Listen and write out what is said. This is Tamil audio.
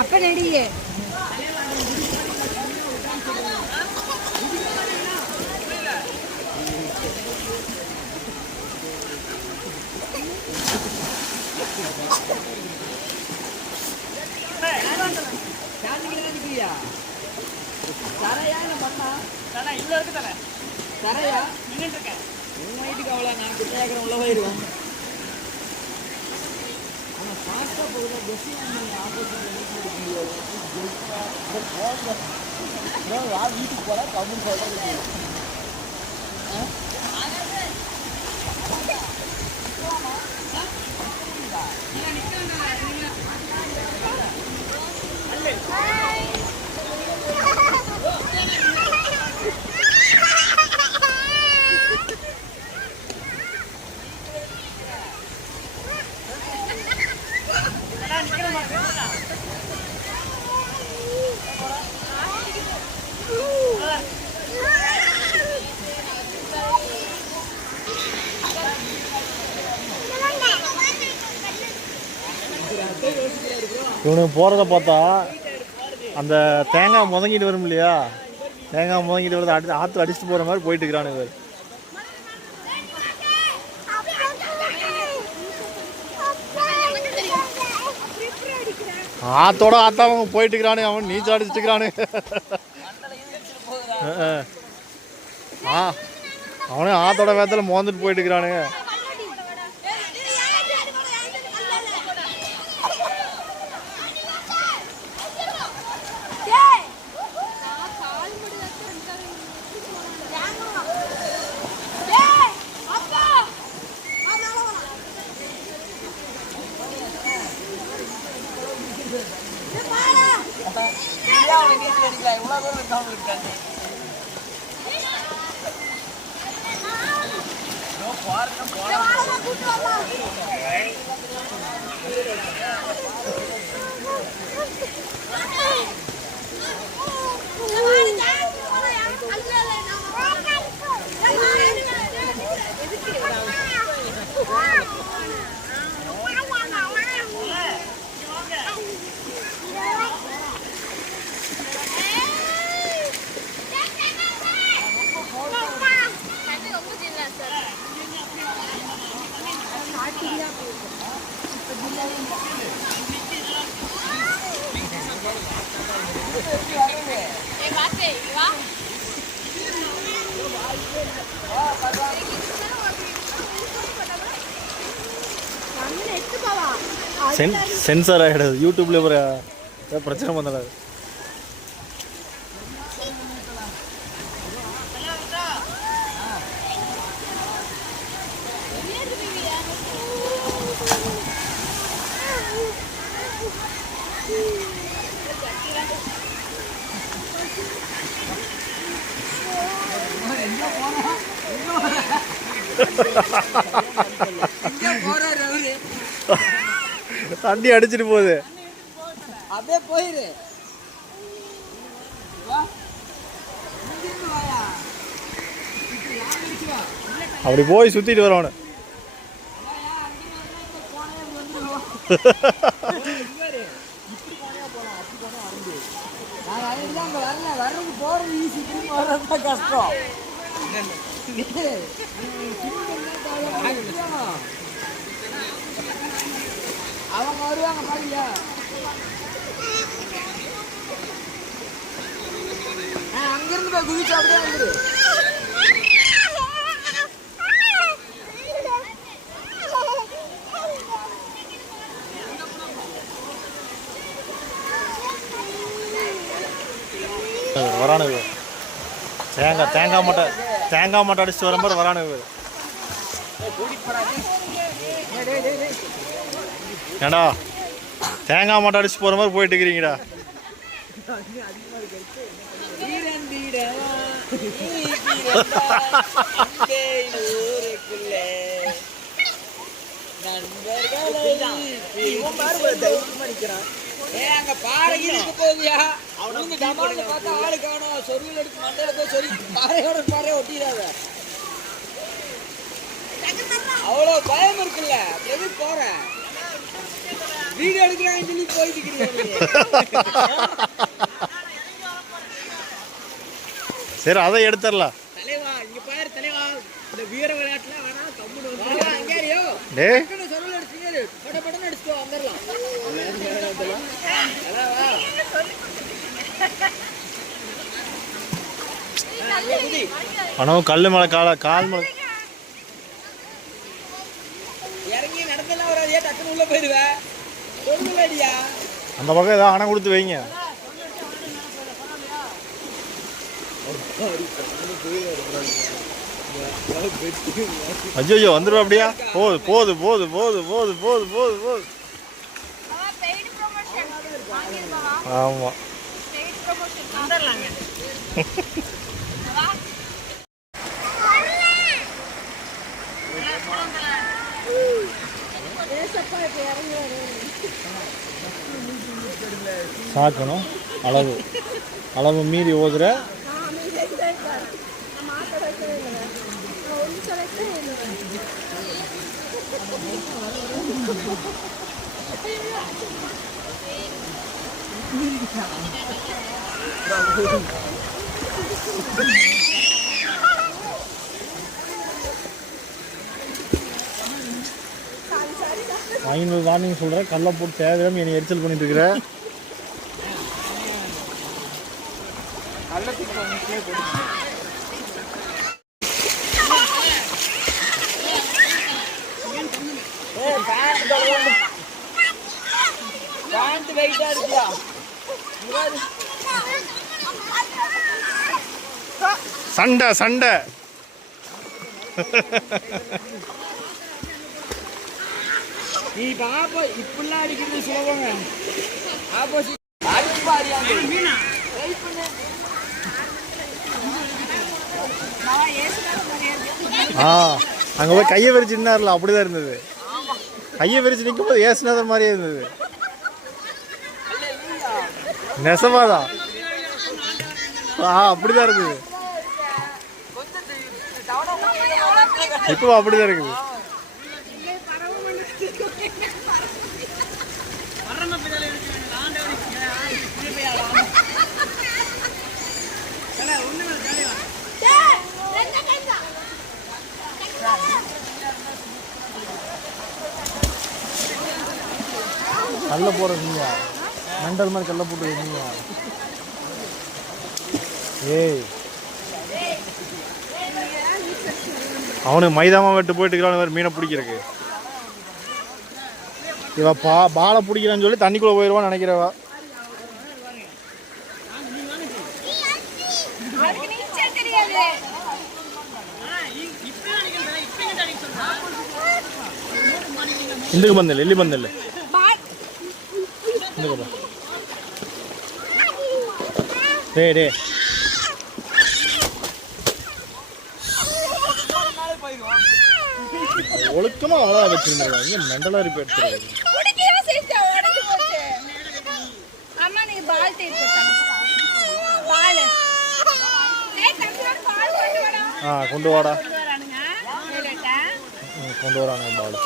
அப்ப நடியே வீட்டுக்கு போனா கம்முன்னு சொல்றது இவனுக்கு போகிறத பார்த்தா அந்த தேங்காய் முதங்கிட்டு வரும் இல்லையா, தேங்காய் முதங்கிட்டு வருது ஆற்று அடிச்சுட்டு போகிற மாதிரி போயிட்டு இருக்கிறானு இவர். ஆத்தோட ஆத்தா அவங்க போயிட்டு இருக்கிறானு, அவன் நீச்சல் அடிச்சுட்டு இருக்கிறானு. அவனே ஆத்தோட வேகத்தில் மோந்துட்டு போயிட்டு இருக்கிறானுங்க. சென்சார் ஆகிடுது யூடியூப்ல பிரச்சனை பண்ணாது. தண்ணி அடிச்சிட்டு போகுது. அப்படியே போயிரு. வா. இங்கிருந்து வாயா. இப்படி யார் நிற்கிறா? அப்படி போய் சுத்திட்டு வரவனு. வாயா, அங்கே வரணும், இங்கே போனே வந்துடுவோம். இப்படி போனே போகலாம், அப்படி போனே வர முடியாது. நான் அதுதான் அங்கே வரல, வர்றது போகிறது ஈஸி, திரும்ப வர்றது தான் கஷ்டம். அவங்க வருவாங்க பாருங்க. அங்கிருந்து போய் குதிச்சு அப்படியே வந்துரு. வரானுங்க தேங்காய் மட்டும் அடிச்சுட்டு வர மாதிரி வரானுங்க. ஏண்டா தேங்காய் மட்டும் அடிச்சு போற மாதிரி போயிட்டு இருக்கிறீங்கடா. அங்க பாறைக்கு இருக்க போகுதியா? அவனுக்கு டமால்ல பார்த்தா ஆளு காணோம். சொருவில் எடுத்து மண்டையில போய் சொரி பாறையோட பாறையை ஒட்டிடாத. அவ்வளோ பயம் இருக்குல்ல, எது போற வீடியோ எடுக்கிறாங்கன்னு சொல்லி போயிட்டு சரி அதை எடுத்துடலாம். தலைவா இங்க பாரு தலைவா, இந்த வீர விளையாட்டுல வேணா கம்முன்னு அங்கேயோ சொருவில் அடிச்சுங்க படப்படன்னு அடிச்சுட்டு வந்துடலாம். ஆனால் கல் மேலே கால் மேலே இறங்கி நடந்தெல்லாம் வராதியா, டக்குன்னு உள்ள போயிடுவேன். சொல்லுடியா அந்த பக்கம் ஏதாவது அணை கொடுத்து வைங்க. அஜோ வந்துடுவா அப்படியா? போது போது போது போது போது போது போது போது. ஆமாம் சாக்கணும். அளவு மீறி ஓதுற வார்னிங் சொல்கிறேன். கல்லை போட்டு தேவையில்லாம என்னை எரிச்சல் பண்ணிட்டு இருக்கிற. சண்டை சண்டை நீ பாப்பா இப்படிலாம் அடிக்கிறது சுலபங்க. ஆப்போசிட் அடிச்சு பாரியா அங்கே போய் கையை விரிச்சு நின்னார்ல, அப்படிதான் இருந்தது. கையை விரிச்சு நிற்கும் போது ஏசுனாத மாதிரியே இருந்தது. நெசமாதான் அப்படிதான் இருந்தது. இப்போ அப்படிதான் இருக்குது. கல்ல போற நீங்க மெண்டல் மாதிரி கல்ல போட்டு நீங்க. ஏய் அவனுக்கு மைதாமா வெட்டு போயிட்டு இருக்கிறான் மீனை பிடிக்கிறதுக்கு. இவ பாலை பிடிக்கிறான்னு சொல்லி தண்ணிக்குள்ள போயிடுவான்னு நினைக்கிறவா. ఇందుకు బందెల్లు ఎల్లి బందెల్లు ఇందుకు బా రే రే ஒழுக்கமா அழகா வச்சிருந்தாங்க. இங்க மெண்டலா ரிப்பேர் எடுத்துருக்காங்க. கொண்டு வாடா. கொண்டு வராங்க பால்.